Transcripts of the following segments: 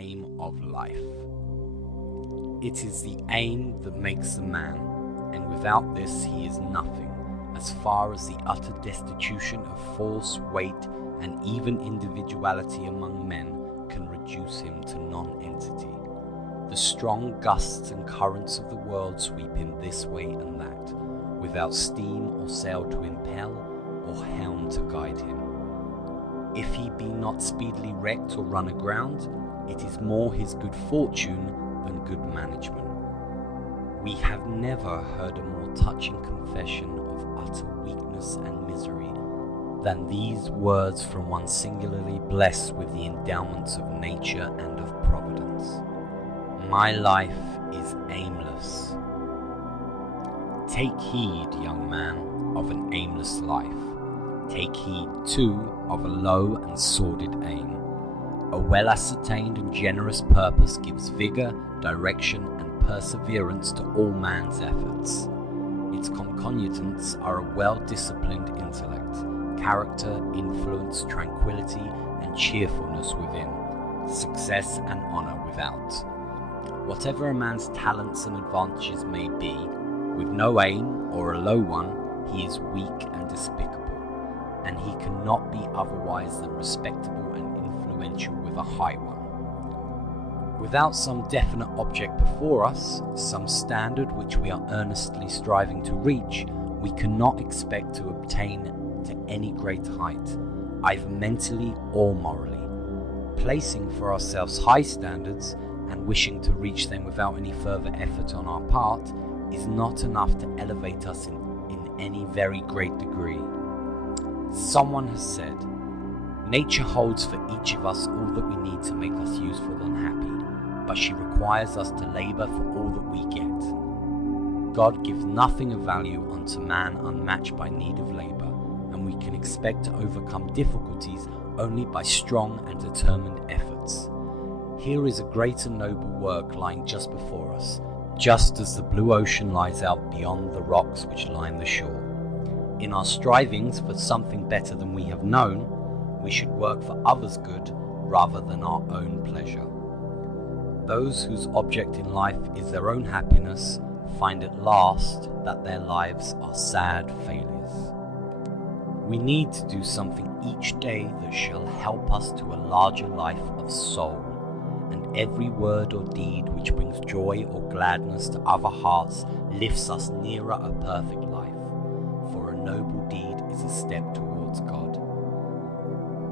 aim of life. It is the aim that makes the man, and without this he is nothing, as far as the utter destitution of force, weight, and even individuality among men can reduce him to non-entity. The strong gusts and currents of the world sweep him this way and that, without steam or sail to impel, or helm to guide him. If he be not speedily wrecked or run aground, it is more his good fortune than good management. We have never heard a more touching confession of utter weakness and misery than these words from one singularly blessed with the endowments of nature and of providence. My life is aimless. Take heed, young man, of an aimless life. Take heed, too, of a low and sordid aim. A well-ascertained and generous purpose gives vigour, direction, and perseverance to all man's efforts. Its concomitants are a well-disciplined intellect, character, influence, tranquility, and cheerfulness within, success and honour without. Whatever a man's talents and advantages may be, with no aim or a low one, he is weak and despicable, and he cannot be otherwise than respectable and influential with a high one. Without some definite object before us, some standard which we are earnestly striving to reach, we cannot expect to obtain to any great height, either mentally or morally. Placing for ourselves high standards and wishing to reach them without any further effort on our part is not enough to elevate us in any very great degree. Someone has said, nature holds for each of us all that we need to make us useful and happy, but she requires us to labour for all that we get. God gives nothing of value unto man unmatched by need of labour, and we can expect to overcome difficulties only by strong and determined efforts. Here is a great and noble work lying just before us, just as the blue ocean lies out beyond the rocks which line the shore. In our strivings for something better than we have known, we should work for others' good rather than our own pleasure. Those whose object in life is their own happiness find at last that their lives are sad failures. We need to do something each day that shall help us to a larger life of soul, and every word or deed which brings joy or gladness to other hearts lifts us nearer a perfect life, for a noble deed is a step towards God.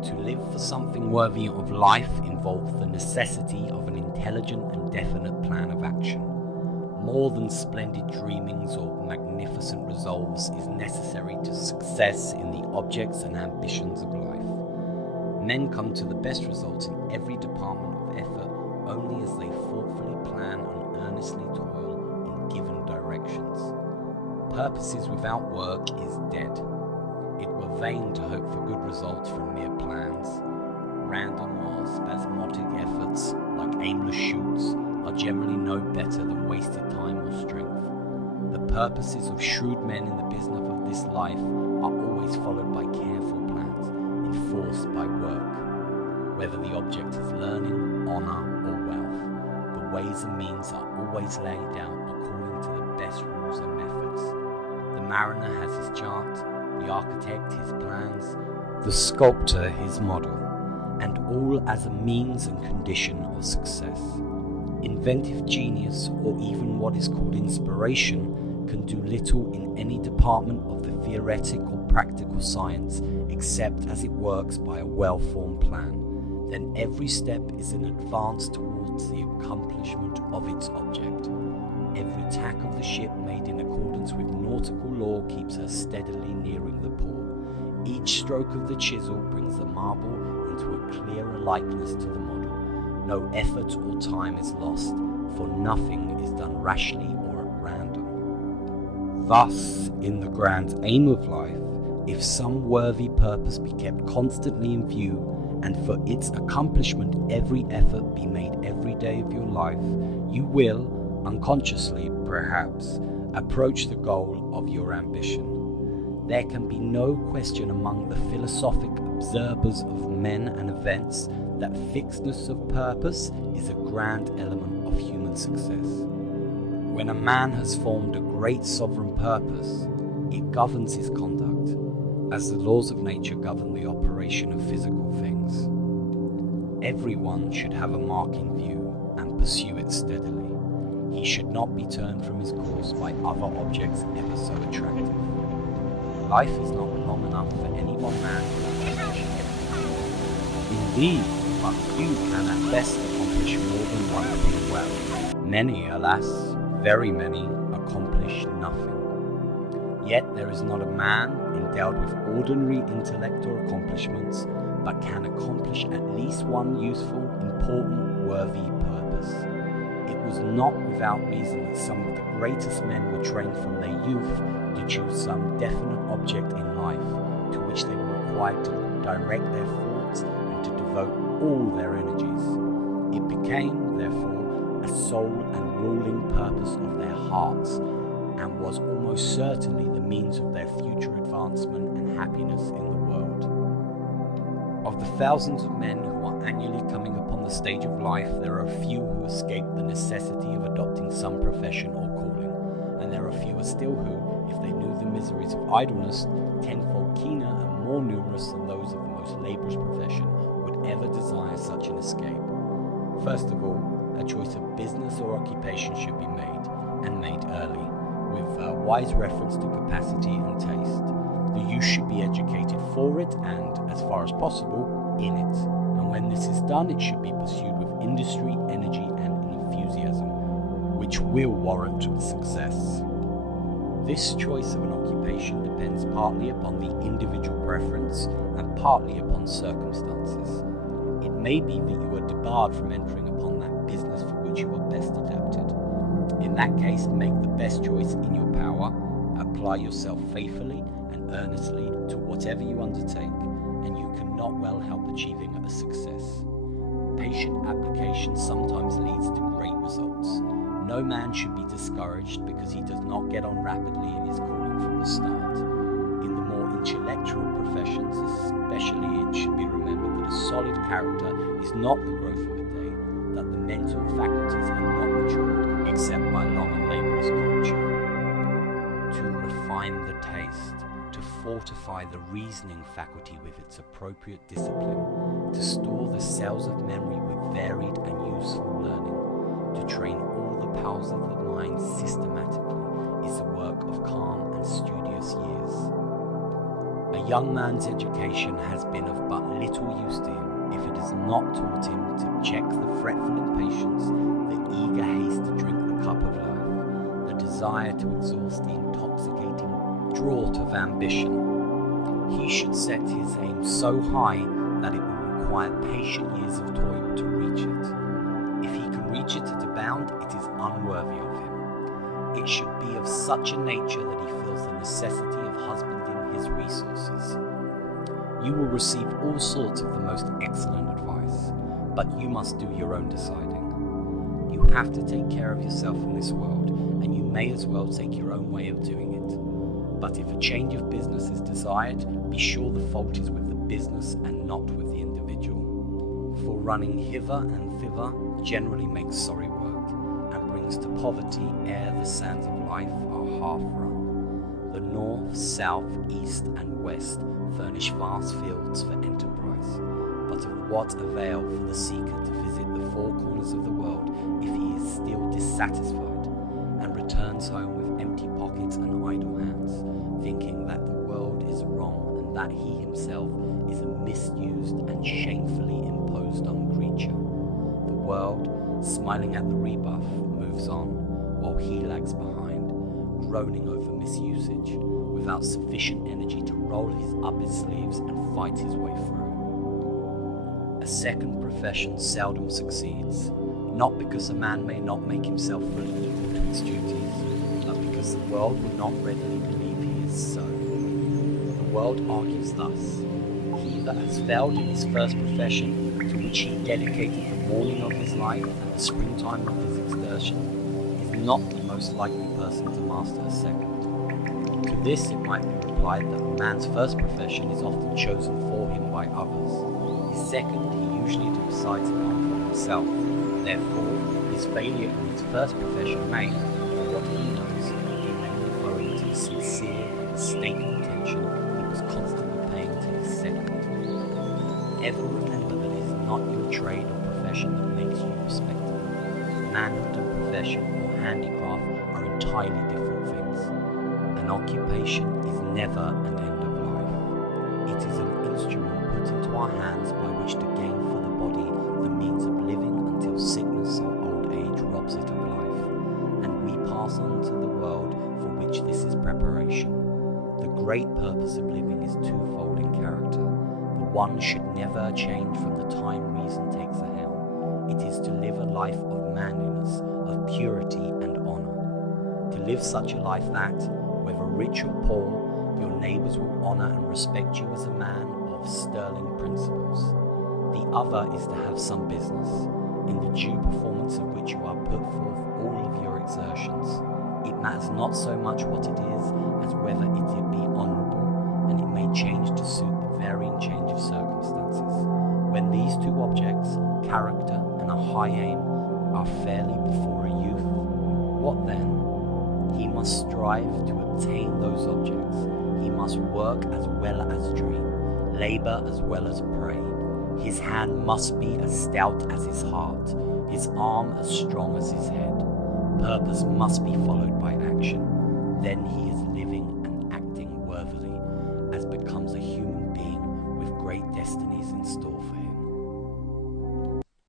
To live for something worthy of life involves the necessity of an intelligent and definite plan of action. More than splendid dreamings or magnificent resolves is necessary to success in the objects and ambitions of life. Men come to the best results in every department of effort only as they thoughtfully plan and earnestly toil in given directions. Purposes without work is dead. It were vain to hope for good results from mere plans. Random or spasmodic efforts, like aimless shoots, are generally no better than wasted time or strength. The purposes of shrewd men in the business of this life are always followed by careful plans, enforced by work. Whether the object is learning, honour, or wealth, the ways and means are always laid out according to the best rules and methods. The mariner has his chart, the architect his plans, the sculptor his model, and all as a means and condition of success. Inventive genius, or even what is called inspiration, can do little in any department of the theoretic or practical science except as it works by a well-formed plan. Then every step is an advance towards the accomplishment of its object. Every tack of the ship made in accordance with nautical law keeps her steadily nearing the port. Each stroke of the chisel brings the marble into a clearer likeness to the model. No effort or time is lost, for nothing is done rashly or at random. Thus, in the grand aim of life, if some worthy purpose be kept constantly in view, and for its accomplishment every effort be made every day of your life, you will, unconsciously perhaps, approach the goal of your ambition. There can be no question among the philosophic observers of men and events that fixedness of purpose is a grand element of human success. When a man has formed a great sovereign purpose, it governs his conduct, as the laws of nature govern the operation of physical things. Everyone should have a mark in view and pursue it steadily. He should not be turned from his course by other objects ever so attractive. Life is not long enough for any one man to accomplish everything. Indeed, but few can at best accomplish more than one thing well. Many, alas, very many, accomplish nothing. Yet there is not a man endowed with ordinary intellect or accomplishments, but can accomplish at least one useful, important, worthy purpose. It was not without reason that some of the greatest men were trained from their youth to choose some definite object in life, to which they were required to direct their thoughts and to devote all their energies. It became, therefore, a sole and ruling purpose of their hearts, and was almost certainly the means of their future advancement and happiness in the world. Of the thousands of men who are annually coming upon the stage of life, there are few who escape the necessity of adopting some profession or calling, and there are fewer still who, if they knew the miseries of idleness, tenfold keener and more numerous than those of the most laborious profession, would ever desire such an escape. First of all, a choice of business or occupation should be made, and made early, with wise reference to capacity and taste. The youth should be educated for it and, as far as possible, in it. And when this is done, it should be pursued with industry, energy, and enthusiasm, which will warrant success. This choice of an occupation depends partly upon the individual preference and partly upon circumstances. It may be that you are debarred from entering upon that business for which you are best adapted. In that case, make the best choice in your power, apply yourself faithfully and earnestly to whatever you undertake, and you cannot well help achieving a success. Patient application sometimes leads to great results. No man should be discouraged because he does not get on rapidly in his calling from the start. In the more intellectual professions especially, it should be remembered that a solid character is not the growth of a day, that the mental faculties are not matured except by long and laborious culture. To refine the taste, to fortify the reasoning faculty with its appropriate discipline, to store the cells of memory with varied and useful learning, to train all the powers of the mind systematically, is the work of calm and studious years. A young man's education has been of but little use to him if it has not taught him to check the fretful impatience, the eager haste to drink the cup of life, the desire to exhaust the intoxicating draught of ambition. He should set his aim so high that it will require patient years of toil to reach it. If he can reach it at a bound, it is unworthy of him. It should be of such a nature that he feels the necessity of husbanding his resources. You will receive all sorts of the most excellent advice, but you must do your own deciding. You have to take care of yourself in this world, and you may as well take your own way of doing it. But if a change of business is desired, be sure the fault is with the business and not with the individual. For running hither and thither generally makes sorry work, and brings to poverty ere the sands of life are half run. The north, south, east, and west furnish vast fields for enterprise, but of what avail for the seeker to visit the four corners of the world if he is still dissatisfied, and returns home with empty pockets and idle hands, thinking that the world is wrong and that he himself is a misused and shamefully imposed on creature. The world, smiling at the rebuff, moves on, while he lags behind, groaning over misusage, without sufficient energy to roll up his sleeves and fight his way through. A second profession seldom succeeds, not because a man may not make himself fully equal to its duties, but because the world will not readily believe he is so. The world argues thus: he that has failed in his first profession, to which he dedicated the morning of his life and the springtime of his exertion, is not the most likely person to master a second. To this it might be replied that a man's first profession is often chosen for him by others. His second he usually decides upon for himself. Therefore, his failure in his first profession may, for what he knows, be mainly owing to the sincere, mistaken attention he was constantly paying to his second. Ever remember that it is not your trade or profession that makes you respectable. Manhood and profession or handicraft are entirely different things. An occupation is never an end of life. It is an instrument put into our hands by which to gain for the body the means of living until sickness or old age robs it of life, and we pass on to the world for which this is preparation. The great purpose of living is twofold in character. The one should never change from the time reason takes the helm. It is to live a life of manliness, of purity and honour. To live such a life that, whether rich or poor, your neighbours will honour and respect you as a man of sterling principles. The other is to have some business, in the due performance of which you are put forth all of your exertions. It matters not so much what it is, as whether it be honourable, and it may change to suit the varying change of circumstances. When these two objects, character and a high aim, are fairly before a youth, what then? He must strive to obtain those objects. He must work as well as dream, labour as well as pray. His hand must be as stout as his heart, his arm as strong as his head. Purpose must be followed by action. Then he is living